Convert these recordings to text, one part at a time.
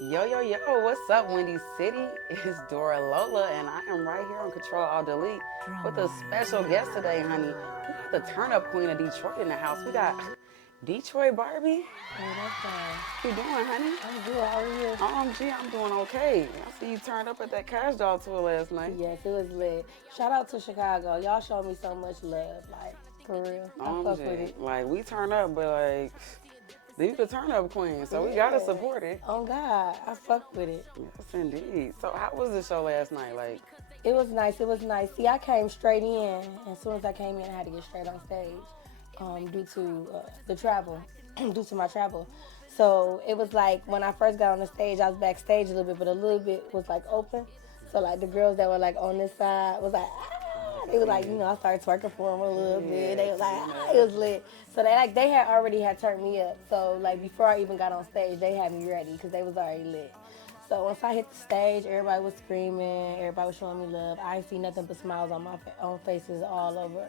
Yo, yo, yo, what's up, Windy City? It's Dora Lola, and I am right here on Control Alt Delete with a special guest today, honey. We got the turn up queen of Detroit in the house. We got Detroit Barbie. Hey, that's How you doing, honey? I'm good. How are you? Gee, I'm doing okay. I see you turned up at that Kash Doll tour last night. Yes, it was lit. Shout out to Chicago. Y'all showed me so much love. Like, for real. I fuck with it. Like, we turn up, but like, you the turn up queen, so we gotta support it. Oh, God. I fuck with it. Yes, indeed. So, how was the show last night? Like, It was nice. It was nice. See, I came straight in. As soon as I came in, I had to get straight on stage due to the travel, due to my travel. So it was like when I first got on the stage, I was backstage a little bit, but a little bit was like open. So like the girls that were like on this side was like, ah, they was like, I started twerking for them a little bit. They was like, ah, it was lit. So they had already had turned me up. So like before I even got on stage, they had me ready because they was already lit. So once I hit the stage, everybody was screaming, everybody was showing me love. I didn't see nothing but smiles on my own faces all over.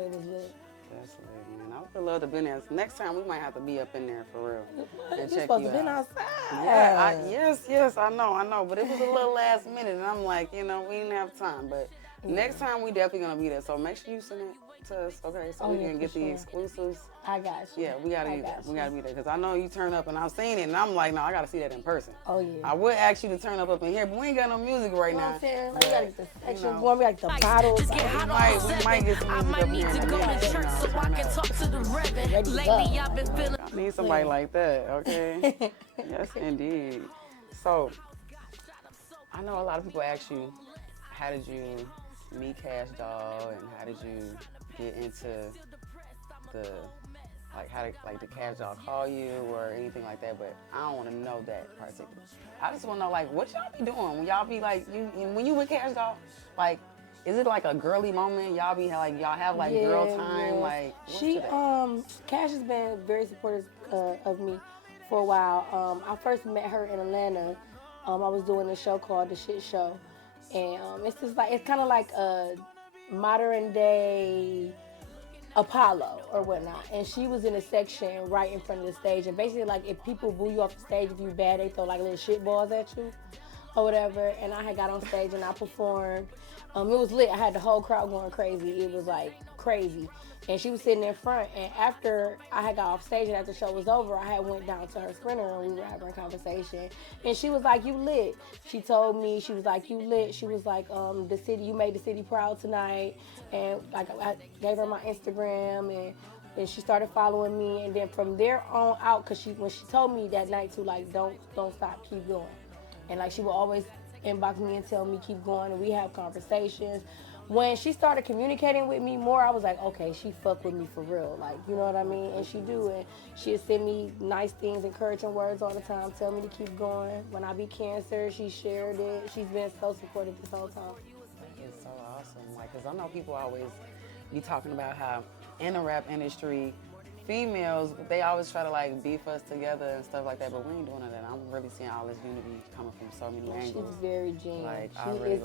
It was lit. that's lit, man. I would love to be there. Next time we might have to be up in there for real and You're check supposed you to be out. outside. Yeah, yes, I know, but it was a little last minute, and I'm like, we didn't have time. But next time we definitely gonna be there. So make sure you send it to us, okay? So we can get the exclusives. I got you. Yeah, we gotta be there. We gotta be there because I know you turn up, and I've seen it, and I'm like, no, I gotta see that in person. Oh, yeah. I would ask you to turn up in here, but we ain't got no music right You know what now. I'm saying? Like, we gotta get the section know. warm, we gotta get the bottles. We might get some music up here. To go to church so I can talk to the reverend. Ready to Lately go. I've been feeling. I need somebody like that, okay? Yes, indeed. So, I know a lot of people ask you, how did you meet Kash Doll, and how did you get into the, how did the Kash Doll call you or anything like that? But I don't want to know that particular. I just want to know, what y'all be doing when y'all be when you with Kash Doll, is it like a girly moment? Y'all be y'all have girl time, Kash has been very supportive of me for a while. I first met her in Atlanta. I was doing a show called The Shit Show, and it's kind of like a modern day Apollo or whatnot, and she was in a section right in front of the stage, and basically if people boo you off the stage, if you bad, they throw little shit balls at you or whatever. And I had got on stage and I performed. It was lit. I had the whole crowd going crazy. It was crazy. And she was sitting in front, and after I had got off stage and after the show was over, I had went down to her sprinter and we were having a conversation. And she was like, "You lit." She told me, she was like, "You lit." She was like, "The city, you made the city proud tonight." And I gave her my Instagram, and she started following me. And then from there on out, because when she told me that night to don't stop, keep going. And she would always inbox me and tell me keep going, and we have conversations. When she started communicating with me more, I was like, okay, she fuck with me for real. You know what I mean? And she do. And she'll send me nice things, encouraging words all the time, tell me to keep going. When I beat cancer, she shared it. She's been so supportive this whole time. It's so awesome. Because I know people always be talking about how in the rap industry, females, they always try to beef us together and stuff like that, but we ain't doing that. I'm really seeing all this unity coming from so many angles. She's very genuine. I really is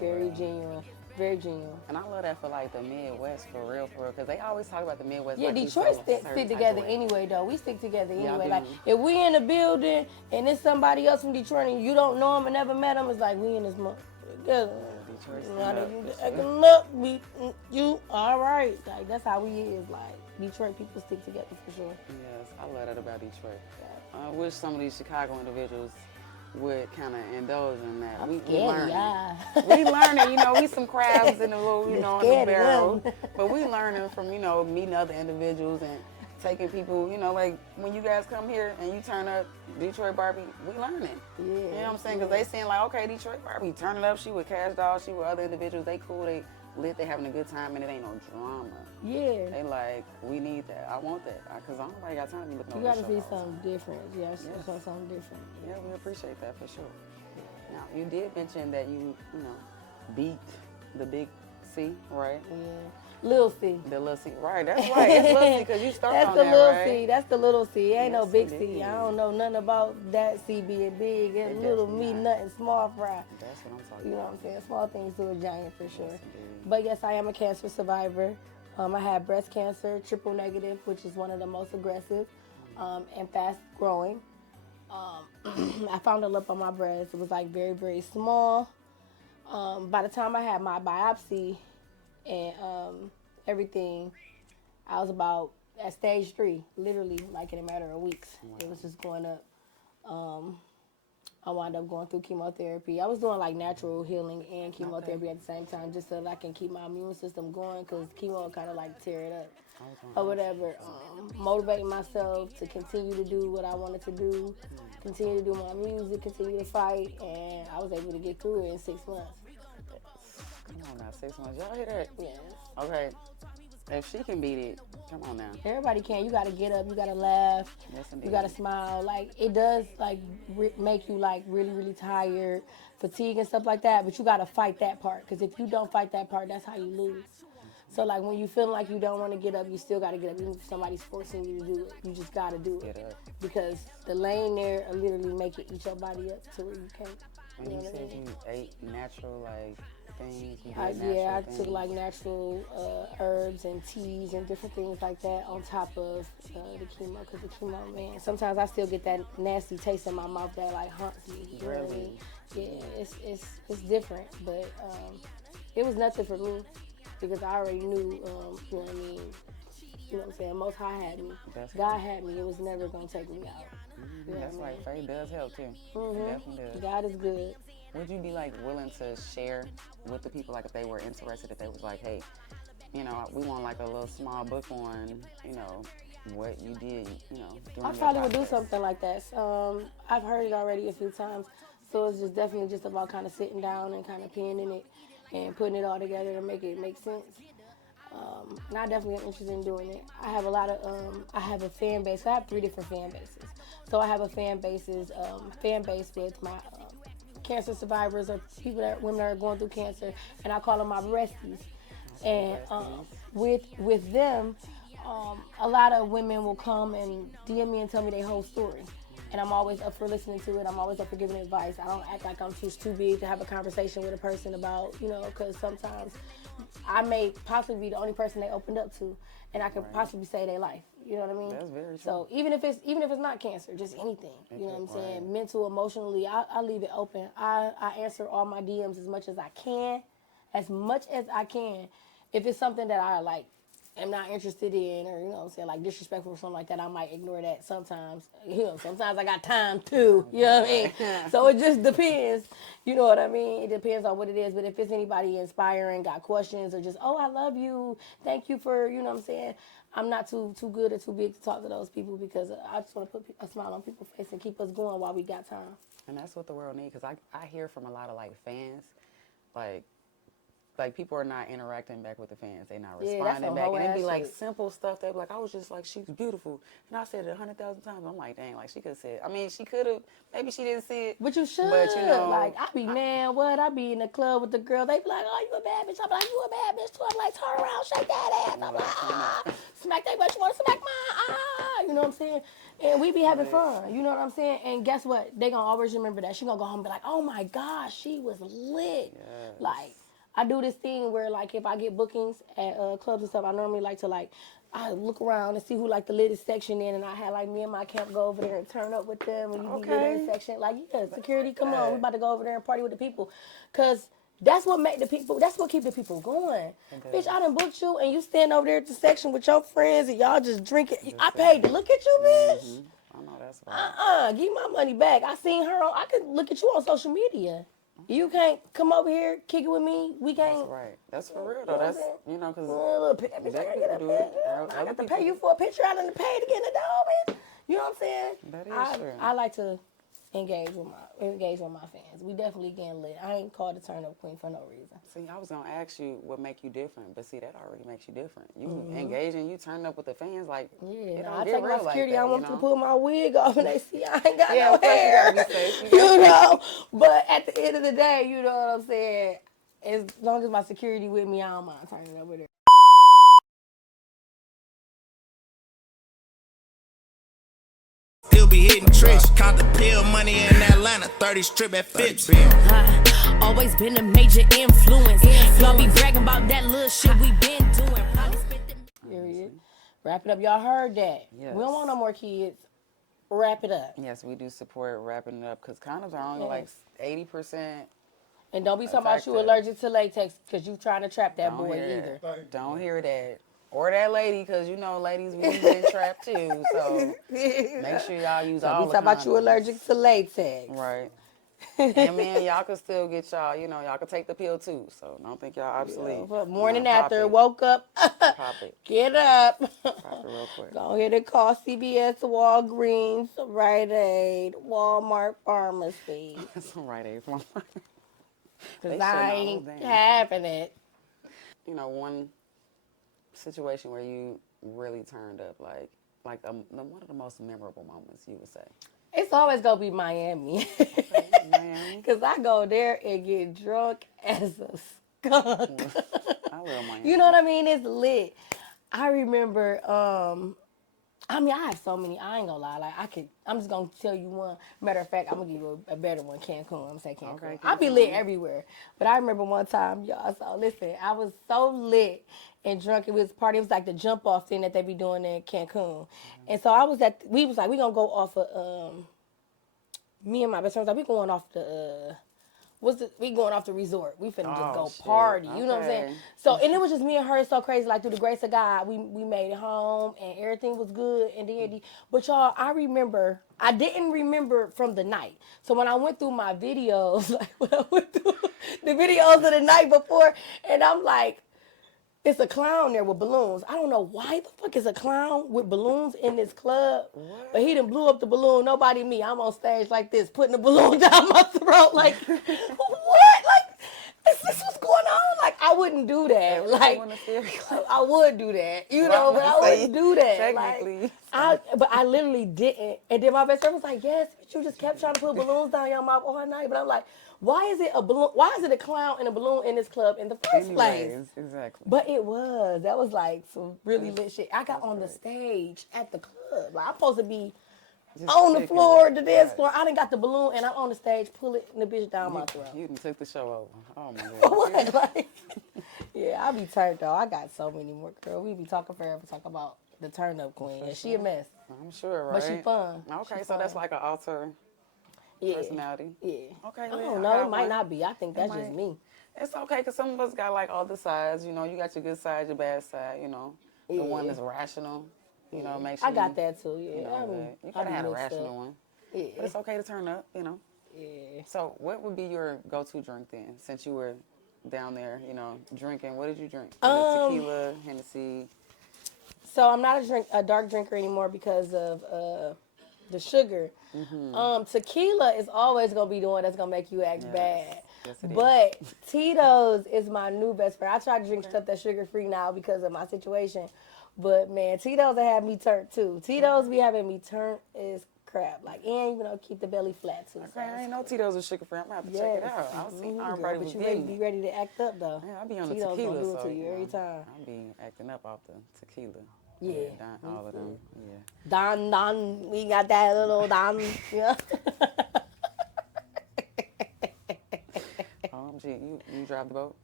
very genuine. Very genuine. And I love that for the Midwest, for real, because they always talk about the Midwest. Yeah, Detroit stick together anyway, though. We stick together anyway. If we in the building and there's somebody else from Detroit and you don't know them and never met them, it's we in this month together. You all right? That's how we is. Detroit people stick together for sure. Yes, I love that about Detroit. I wish some of these Chicago individuals would kind of indulge in that. We learning. We learning, we some crabs in the little, in the barrel. But we learning from, meeting other individuals and taking people, when you guys come here and you turn up Detroit Barbie, we learning. Yeah. You know what I'm saying? Because they seeing okay, Detroit Barbie, turn it up. She with Kash Doll, she with other individuals. They cool, they lit, they having a good time, and it ain't no drama. Yeah. They we need that. I want that. Because I don't nobody got time to be looking over the show. You got to see something different. Yes. Something different. Yeah, we appreciate that for sure. Now, you did mention that you beat the big C, right? Yeah. Little C. The little C, right. That's right. It's little C because you started on that, little right? C. That's the little C. It ain't no big indeed. C. I don't know nothing about that C being big. And little me, nothing small fry. That's what I'm talking You know about. what I'm saying? Small things to a giant for sure. Yes, indeed. But yes, I am a cancer survivor. I had breast cancer, triple negative, which is one of the most aggressive and fast growing. I found a lump on my breast. It was like very, very small. By the time I had my biopsy and everything, I was about at stage 3, literally like in a matter of weeks. Wow. It was just going up. I wound up going through chemotherapy. I was doing like natural healing and chemotherapy at the same time just so that I can keep my immune system going because chemo kind of like tear it up or whatever. Motivating myself to continue to do what I wanted to do, continue to do my music, continue to fight, and I was able to get through it in 6 months. Come on now, 6 months. Y'all hear that? Yeah. Okay. If she can beat it, come on now. Everybody can. You gotta get up. You gotta laugh. Yes, indeed. You gotta smile. Like it does, like make you like really, really tired, fatigue and stuff like that. But you gotta fight that part. Cause if you don't fight that part, that's how you lose. So like when you feel like you don't want to get up, you still gotta get up. Even if somebody's forcing you to do it, you just gotta do it. Get up. Because the laying there will literally make it eat your body up to where you can't. When you said you ate natural like things, I took like natural herbs and teas and different things like that on top of the chemo. Because the chemo, man, sometimes I still get that nasty taste in my mouth that like haunts me. You know what I mean? Yeah, it's different, but it was nothing for me because I already knew, you know what I mean? You know what I'm saying? Most High had me. God had me. It was never going to take me out. You know that's right. Faith does help too. Mm-hmm. It definitely does. God is good. Would you be like willing to share with the people, like if they were interested, if they was like, hey, you know, we want like a little small book on, you know, what you did, you know, during I your probably would do process? something like that. I've heard it already a few times, so it's just definitely just about kind of sitting down and kind of penning it and putting it all together to make it make sense. And I definitely am interested in doing it. I have a lot of, I have a fan base. So I have 3 different fan bases. So I have a fan base with my cancer survivors or women that are going through cancer, and I call them my breasties. And with them, a lot of women will come and DM me and tell me their whole story. And I'm always up for listening to it. I'm always up for giving advice. I don't act like I'm too big to have a conversation with a person about, you know, because sometimes I may possibly be the only person they opened up to, and I could possibly save their life. You know what I mean? That's very true. So even if it's not cancer, just anything. You know what I'm saying? Mental, emotionally, I leave it open. I answer all my DMs as much as I can. If it's something that I like am not interested in, or you know what I'm saying, like disrespectful or something like that, I might ignore that sometimes. You know, sometimes I got time too. You know what I mean? So it just depends. You know what I mean? It depends on what it is. But if it's anybody inspiring, got questions, or just, oh, I love you, thank you for, you know what I'm saying, I'm not too good or too big to talk to those people because I just want to put a smile on people's face and keep us going while we got time. And that's what the world needs, because I hear from a lot of like fans, like people are not interacting back with the fans. They're not responding back. And it'd be like simple stuff. They'd be like, I was just like, she's beautiful. And I said it 100,000 times. I'm like, dang, like she could have said, I mean, she could have, maybe she didn't see it. But you should. But you know, like, I be in the club with the girl. They be like, oh, you a bad bitch. I'm like, you a bad bitch too. I'm like, turn around, shake that ass. I'm like, smack that bitch. You want to smack mine? You know what I'm saying? And we be having fun. You know what I'm saying? And guess what? They gonna always remember that. She gonna go home and be like, oh my gosh, she was lit. Yes. Like, I do this thing where, like, if I get bookings at clubs and stuff, I normally like to, like, I look around and see who, like, the latest section in, and I had, like, me and my camp go over there and turn up with them when you be in section. Like, yeah, security, come on, we about to go over there and party with the people. Because that's what keep the people going. Okay. Bitch, I done booked you, and you stand over there at the section with your friends, and y'all just drinking. I paid to look at you, bitch. Mm-hmm. I know that's right. Give my money back. I seen her I could look at you on social media. You can't come over here, kick it with me. We can't. That's right. That's for real, though. That's, you know, because I got to pay you for a picture. I done to pay to get in the door, bitch. You know what I'm saying? That is true. I like to engage with my fans. We definitely getting lit. I ain't called the turn-up queen for no reason. See, I was going to ask you what make you different, but see, that already makes you different. You engaging, you turn up with the fans, like, I take my security. Like that, I want them to pull my wig off and they see I ain't got no hair. You gotta be safe. You know? But at the end of the day, you know what I'm saying? As long as my security with me, I don't mind turning up with her. Still be hitting tricks, count the pill money in Atlanta, 30 strip at Phipps. Always been a major influence. Y'all be bragging about that little shit we been doing. Period. Wrap it up. Y'all heard that. Yes. We don't want no more kids. wrap it up. Yes, we do support wrapping it up because condoms are only like 80%. And don't be talking about you effective. allergic to latex because you trying to trap that Don't boy hear either. that. Don't hear that. Or that lady, because you know, ladies, we've been trapped too. So make sure y'all use all Don't be the talking about you condoms. allergic to latex. Right. And man, y'all can still get y'all, you know, y'all can take the pill too. So don't think y'all obsolete. But morning Nah, after, pop it. woke up, Pop it. get up. Pop it real quick. Go ahead and call CVS, Walgreens, Rite Aid, Walmart Pharmacy. That's all right, April. Because I ain't having it. You know, one situation where you really turned up, like one of the most memorable moments, you would say. It's always going to be Miami. Miami. Because I go there and get drunk as a skunk. I love Miami. You know what I mean? It's lit. I remember, I have so many. I ain't gonna lie. Like I'm just gonna tell you one. Matter of fact, I'm gonna give you a better one. Cancun. I'm gonna say Cancun. Okay, I be Cancun. lit everywhere. But I remember one time, y'all. So listen, I was so lit and drunk. It was party. It was like the jump off thing that they be doing in Cancun. And so I was we was like, we gonna go off of me and my best friend was like, we going off the we going off the resort. We finna just go shit. party. You know what I'm Okay. saying? So, and it was just me and her so crazy. Like, through the grace of God, we made it home and everything was good. And then, but y'all, I didn't remember from the night. So when I went through my videos, like when I went through the videos of the night before, and I'm like, it's a clown there with balloons. I don't know why the fuck is a clown with balloons in this club. What? But he done blew up the balloon. Nobody me. I'm on stage like this, putting the balloon down my throat. Like, what? Like, is this what's going on? Like, I wouldn't do that. Like, I would do that. You know, but I wouldn't do that. Technically. But I literally didn't. And then my best friend was like, yes, but you just kept trying to put balloons down your mouth all night. But I'm like, why is it a balloon? Why is it a clown and a balloon in this club in the first place? Exactly. But that was like some really lit shit. I got on the stage at the club. Like, I'm supposed to be Just on the kicking floor, it. the dance Right. floor. I done got the balloon and I'm on the stage, pull it and the bitch down my throat. You done took the show over. Oh my God. What? Like, yeah, I be turned though. I got so many more, girl. We be talking forever, talk about the turn-up queen. And she a mess. I'm sure, right? But she fun. Okay, She so that's fun. like an alter personality. Yeah. Okay, I Lynn, don't know. It got might one. not be. I think that's might. just me. It's okay, because some of us got like all the sides. You know, you got your good side, your bad side, you know. The one that's rational, you know, make sure I got that too, yeah. You know, you gotta have a rational one. Yeah. But it's okay to turn up, you know. Yeah. So what would be your go-to drink then, since you were down there, you know, drinking? What did you drink? Was it tequila, Hennessy? So I'm not a dark drinker anymore because of the sugar. Tequila is always gonna be the one that's gonna make you act bad. Yes, it is. But Tito's is my new best friend. I try to drink stuff that's sugar free now because of my situation. But man, Tito's have me turned too. Tito's be having me turned is crap. Like, and even though keep the belly flat too. Okay, I ain't know Tito's was sugar free. I'm gonna have to check it out. I'll see. Everybody was But you getting be it. ready to act up though. Yeah, I be on the Tito's tequila, gonna do it so to you every time. I'll be acting up off the tequila. Yeah. All of them. Yeah. Don, we got that little Don. Yeah. You drive the boat?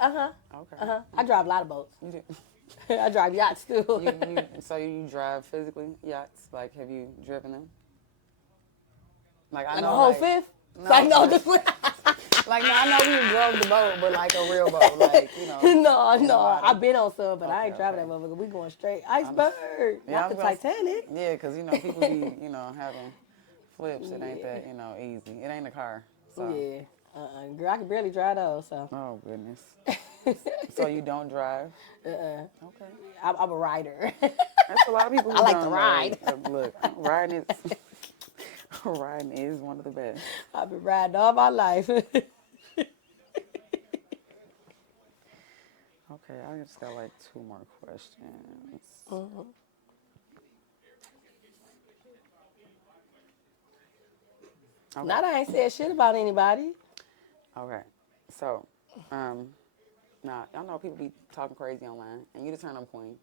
Uh-huh. Okay. Uh-huh. I drive a lot of boats. You do. I drive yachts too. So you drive physically yachts? Like, have you driven them? Like, I know. A whole like, fifth? No, Like, no, like, no, I know you drove the boat, but like a real boat, like, you know. no. I've been on some, but I ain't Okay, driving that motherfucker. We going straight. Iceberg. Not the Titanic. Yeah, because, you know, people be, you know, having flips. It ain't that, you know, easy. It ain't a car. So. Yeah. Girl, I can barely drive those, so. Oh, goodness. So you don't drive? Okay. I'm a rider. That's a lot of people who I like don't to know. ride. Look, riding is one of the best. I've been riding all my life. Okay, I just got like 2 more questions. Okay. Now I ain't said shit about anybody. Okay, so, now, y'all know people be talking crazy online, and you the turn-up queen.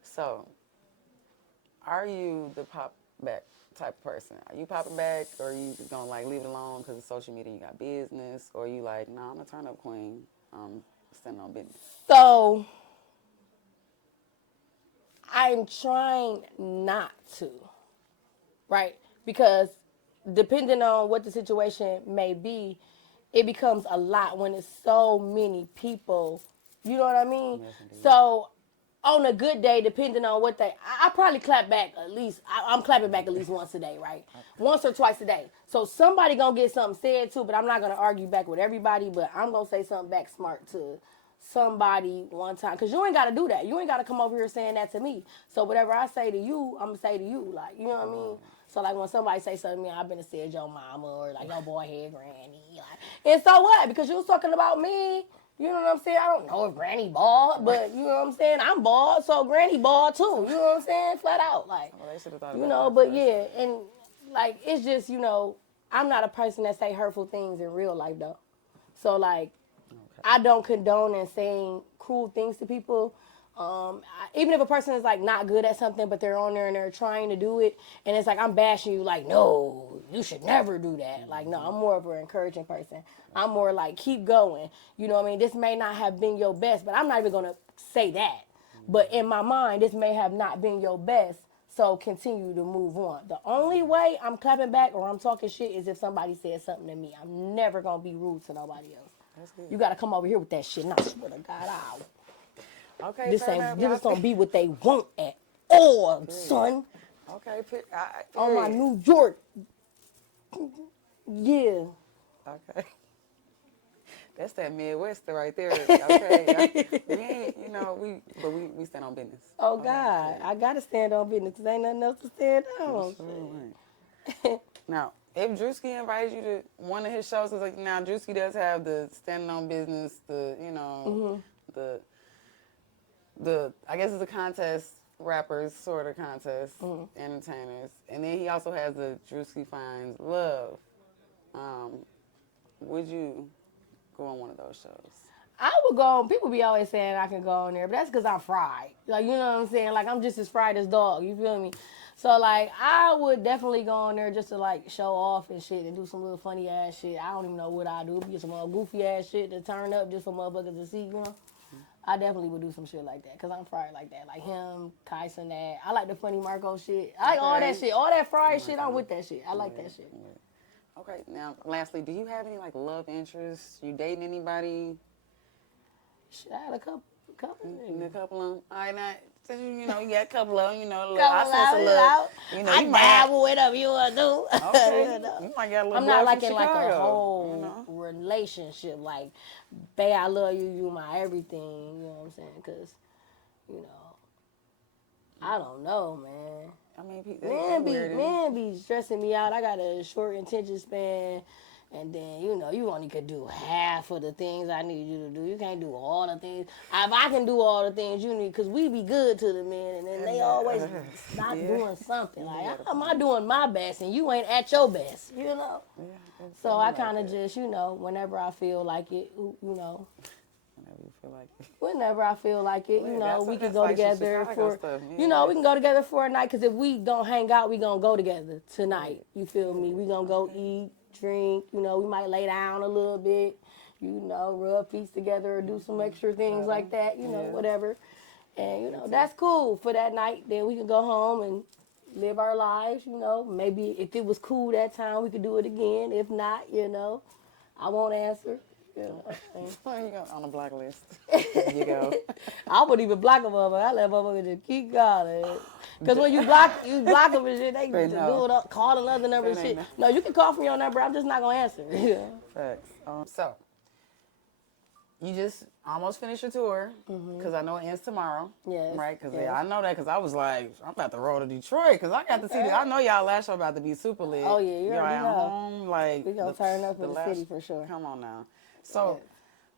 So, are you the pop back type of person? Are you popping back, or are you just gonna like leave it alone because of social media, you got business, or you like, nah, I'm a turn-up queen, standing on business? So, I'm trying not to. right? Because depending on what the situation may be, it becomes a lot when it's so many people. You know what I mean? Yes, indeed. So on a good day, depending on what I probably clap back at least. I'm clapping back at least once a day, right? Once or twice a day. So somebody gonna get something said too, but I'm not gonna argue back with everybody. But I'm gonna say something back smart to somebody one time, cause you ain't gotta do that. You ain't gotta come over here saying that to me. So whatever I say to you, I'm gonna say to you, like, you know what I mean? So like when somebody say something to me, I've been to said your mama or like your boy head granny, like, and so what? Because you was talking about me. You know what I'm saying? I don't know if Granny bald, but you know what I'm saying? I'm bald, so Granny bald too. You know what I'm saying? Flat out, like, Well, they should have thought you about know. that But first. yeah, and like it's just, you know, I'm not a person that say hurtful things in real life though. So like, I don't condone and saying cruel things to people. Even if a person is like not good at something, but they're on there and they're trying to do it, and it's like I'm bashing you, like, no, you should never do that. Like, no, I'm more of an encouraging person. I'm more like, keep going. You know what I mean? This may not have been your best, but I'm not even gonna say that. But in my mind, this may have not been your best. So continue to move on. The only way I'm clapping back or I'm talking shit is if somebody says something to me. I'm never gonna be rude to nobody else. That's good. You gotta come over here with that shit. And I swear to God, Okay, this turn ain't up. this don't be what they want at all, son. Okay, On my period. New York, yeah. Okay. That's that Midwestern right there. Okay. We ain't, you know, we stand on business. Oh God, I gotta stand on business because ain't nothing else to stand on. Now, if Drewski invited you to one of his shows, it's like now Drewski does have the standing on business, the you know, the I guess it's a contest, rappers sort of contest, entertainers, and then he also has the Drewski Finds Love. Would you go on one of those shows? I would go on. People be always saying I can go on there, but that's because I'm fried. Like, you know what I'm saying? Like, I'm just as fried as dog. You feel me? So, like, I would definitely go on there just to, like, show off and shit and do some little funny ass shit. I don't even know what I do. Be some goofy ass shit to turn up just for motherfuckers to see, you know? I definitely would do some shit like that because I'm fried like that. Like him, Kyson, that. I like the funny Marco shit. I like all that shit. All that fried shit, I'm with that shit. I like that shit. Okay, now, lastly, do you have any, like, love interests? You dating anybody? Shit, I had a couple. A couple of them? All right, now, since you know, you got a couple of them, you know, Couple I sense a of little, you know, I you might have, dabble with them. You wanna do? okay, You know? you might got a little I'm not boy like from in like a Chicago, whole you know? relationship. Like, babe, I love you. You my everything. You know what I'm saying? Cause, you know, I don't know, man. I mean, they Man be stressing me out. I got a short attention span. And then, you know, you only could do half of the things I need you to do. You can't do all the things. If I can do all the things you need, because we be good to the men, and then they always not doing something. Like, how am I doing my best, and you ain't at your best, you know? So I kind of just, you know, whenever I feel like it, you know. Whenever you feel like it. Whenever I feel like it, you know, we can go like some together Chicago for, stuff, you know, we can go together for a night. Because if we don't hang out, we gonna go together tonight. You feel me? We gonna go eat, drink. You know, we might lay down a little bit. You know, rub feet together or do some extra things like that. You know, whatever. And you know, that's cool for that night. Then we can go home and live our lives. You know, maybe if it was cool that time, we could do it again. If not, you know, I won't answer. You go on the blacklist. There you go. I wouldn't even block a motherfucker. I let motherfuckers just keep calling. Because when you block them and shit, they just do it up, call another number and shit. No, you can call from your number. I'm just not going to answer. Facts. So, you just almost finished your tour because I know it ends tomorrow. Yes. Right? Because yes. I know that because I was like, I'm about to roll to Detroit because I got to see I know y'all last show about to be super lit. Oh, yeah. You already at know. home. Like, We going to turn up in the city for sure. Come on now. So,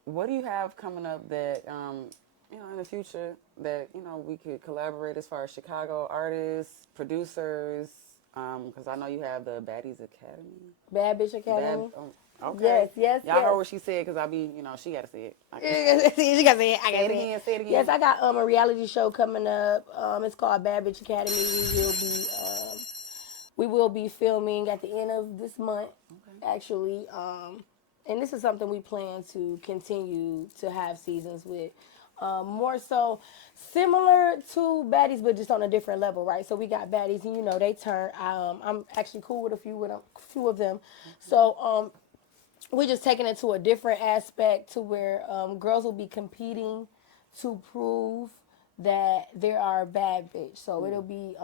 what do you have coming up that, you know, in the future that, you know, we could collaborate as far as Chicago artists, producers? Because I know you have the Baddies Academy. Bad Bitch Academy? Okay. Yes. Y'all heard what she said because I be, you know, she got to say it. She got to say it. I got to Say it again. Yes, I got a reality show coming up. It's called Bad Bitch Academy. We will be filming at the end of this month, actually. And this is something we plan to continue to have seasons with. More so similar to baddies, but just on a different level, right? So we got baddies, and they turn. I'm actually cool with a few of them. So we're just taking it to a different aspect to where girls will be competing to prove that they are a bad bitch. So it'll be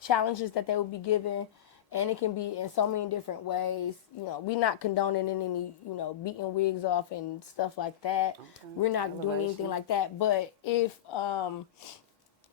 challenges that they will be given, and it can be in so many different ways. We're not condoning in any, beating wigs off and stuff like that. Okay. We're not doing anything like that. But if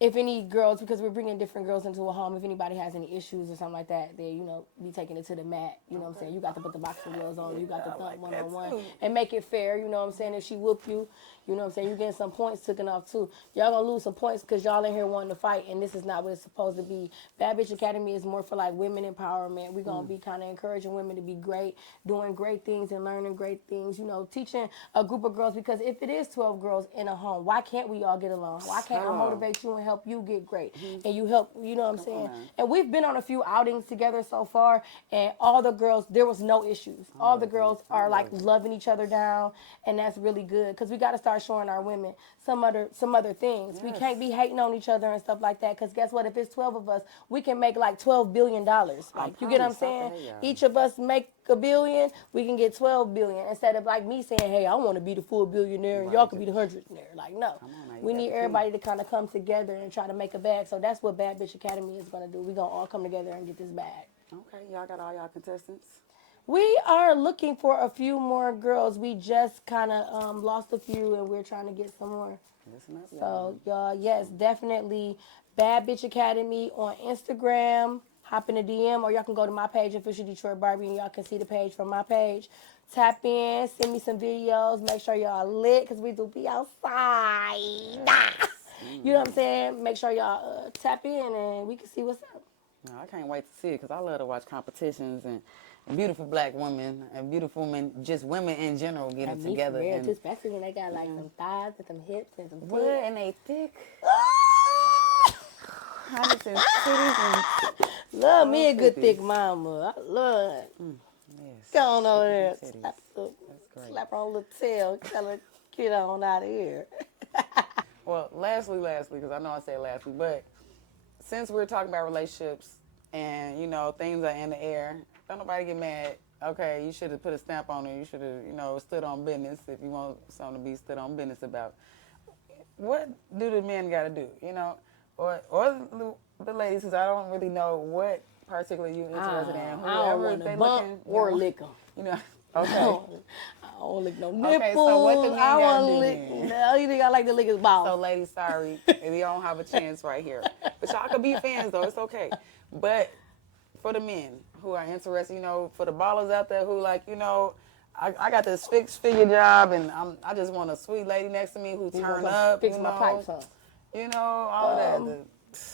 any girls, because we're bringing different girls into a home, if anybody has any issues or something like that, they, be taking it to the mat. You know what I'm saying? You got to put the boxing gloves on. You got to thump one-on-one and make it fair. You know what I'm saying? If she whoop you, you know what I'm saying? You're getting some points taken off too. Y'all gonna lose some points because y'all in here wanting to fight, and this is not what it's supposed to be. Bad Bitch Academy is more for like women empowerment. We're gonna be kind of encouraging women to be great, doing great things and learning great things. Teaching a group of girls, because if it is 12 girls in a home, why can't we all get along? Why can't I motivate you and help you get great? And you help, you know what I'm saying? And we've been on a few outings together so far, and all the girls, there was no issues. All the girls are like loving each other down, and that's really good, because we got to start showing our women some other things. Yes. We can't be hating on each other and stuff like that, because guess what? If it's 12 of us, we can make like $12 billion. Like, you get what I'm saying? Each of us make $1 billion, we can get 12 billion, instead of like me saying, hey, I want to be the full billionaire and y'all can be the hundrednaire. Like, no. We need everybody to kind of come together and try to make a bag. So that's what Bad Bitch Academy is going to do. We're going to all come together and get this bag. Okay, y'all got all y'all contestants? We are looking for a few more girls. We just kind of lost a few, and we're trying to get some more. Listen up, so, y'all, yes, definitely Bad Bitch Academy on Instagram. Hop in the DM, or y'all can go to my page, Official Detroit Barbie, and y'all can see the page from my page. Tap in, send me some videos. Make sure y'all lit, because we do be outside. Yes. You know what I'm saying? Make sure y'all tap in, and we can see what's up. No, I can't wait to see it, because I love to watch competitions and beautiful black women and beautiful men, just women in general, getting together. And especially when they got like some thighs and some hips and some tits. And they thick. Love me a good thick mama. I love it. Yes. Go on over there. Slap her on the tail. Tell her, get on out of here. Well, lastly, because I know I said lastly, but since we're talking about relationships and, things are in the air, don't nobody get mad. Okay, you should have put a stamp on it. You should have, stood on business if you want something to be stood on business about. What do the men got to do, Or the ladies, because I don't really know what particularly you're interested in. I don't want to bump or lick them. Okay. I don't lick no nipples. Okay, so what the men got to do then? The only thing I like to lick is balls. So, ladies, sorry, if you don't have a chance right here. But y'all can be fans, though. It's okay. But for the men who are interested, for the ballers out there who like, I got this fixed-figure job, and I just want a sweet lady next to me who turn up, fix my pipes on. All that.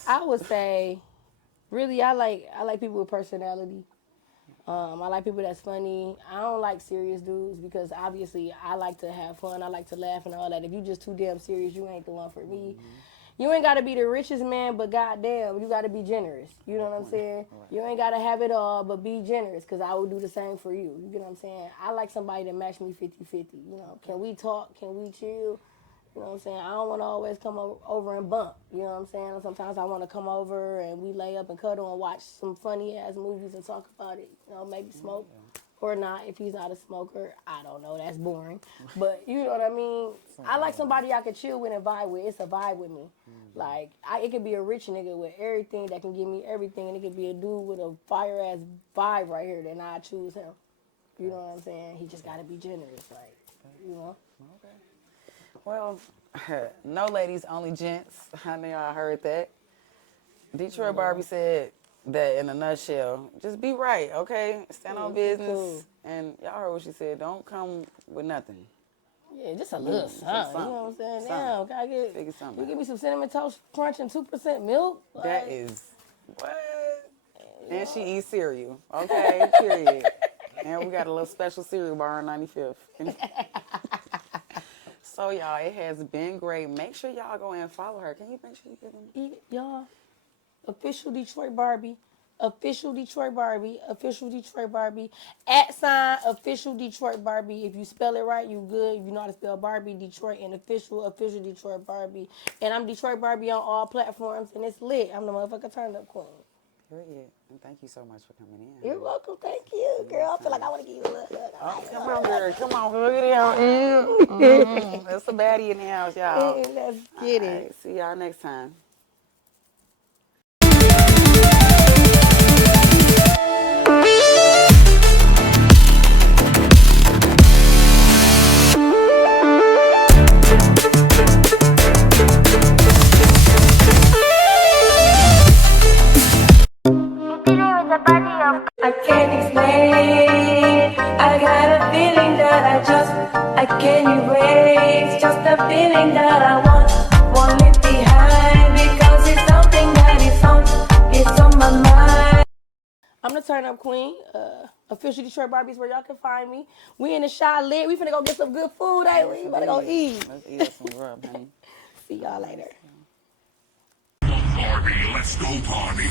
I would say, really, I like people with personality. I like people that's funny. I don't like serious dudes, because obviously I like to have fun. I like to laugh and all that. If you just too damn serious, you ain't the one for me. You ain't got to be the richest man, but goddamn, you got to be generous. You know what I'm saying? Right. You ain't got to have it all, but be generous, because I will do the same for you. You get what I'm saying? I like somebody to match me 50-50. Can we talk? Can we chill? You know what I'm saying? I don't want to always come over and bump. You know what I'm saying? Sometimes I want to come over and we lay up and cuddle and watch some funny-ass movies and talk about it. Maybe smoke or not. If he's not a smoker, I don't know. That's boring. But you know what I mean? I like somebody I can chill with and vibe with. It's a vibe with me. Like, it could be a rich nigga with everything that can give me everything, and it could be a dude with a fire-ass vibe right here, then I choose him. You know what I'm saying? He just got to be generous, like, Okay. Well, no ladies, only gents. I know y'all heard that. Detroit Barbie said that in a nutshell. Just be right, okay? Stand on business. Cool. And y'all heard what she said. Don't come with nothing. Yeah, just a little something. You know what I'm saying? Now, can I you give me some Cinnamon Toast Crunch and 2% milk? That is, what? Yeah. And she eats cereal, okay? Period. And we got a little special cereal bar on 95th. So, y'all, it has been great. Make sure y'all go and follow her. Can you make sure you give them? Y'all, Official Detroit Barbie. official Detroit Barbie, official Detroit Barbie, @ official Detroit Barbie. If you spell it right, you good. If you know how to spell Barbie, Detroit, and official Detroit Barbie. And I'm Detroit Barbie on all platforms, and it's lit. I'm the motherfucker turn-up queen. Period. And thank you so much for coming in. You're welcome. Thank you, girl. I feel like I want to give you a little hug. Oh, come on, girl. Come on. Look at him. That's the baddie in the house, y'all. Let's get All it. right, see y'all next time. I can't explain. I got a feeling that I can't erase. Just a feeling that I won't leave behind because it's something that it's on my mind. I'm the turn-up queen. Official Detroit Barbie is where y'all can find me. We in the shot lit. We finna go get some good food, ain't we? We better go eat. Let's eat us some grub, honey. See y'all later. Barbie, let's go, Barbie.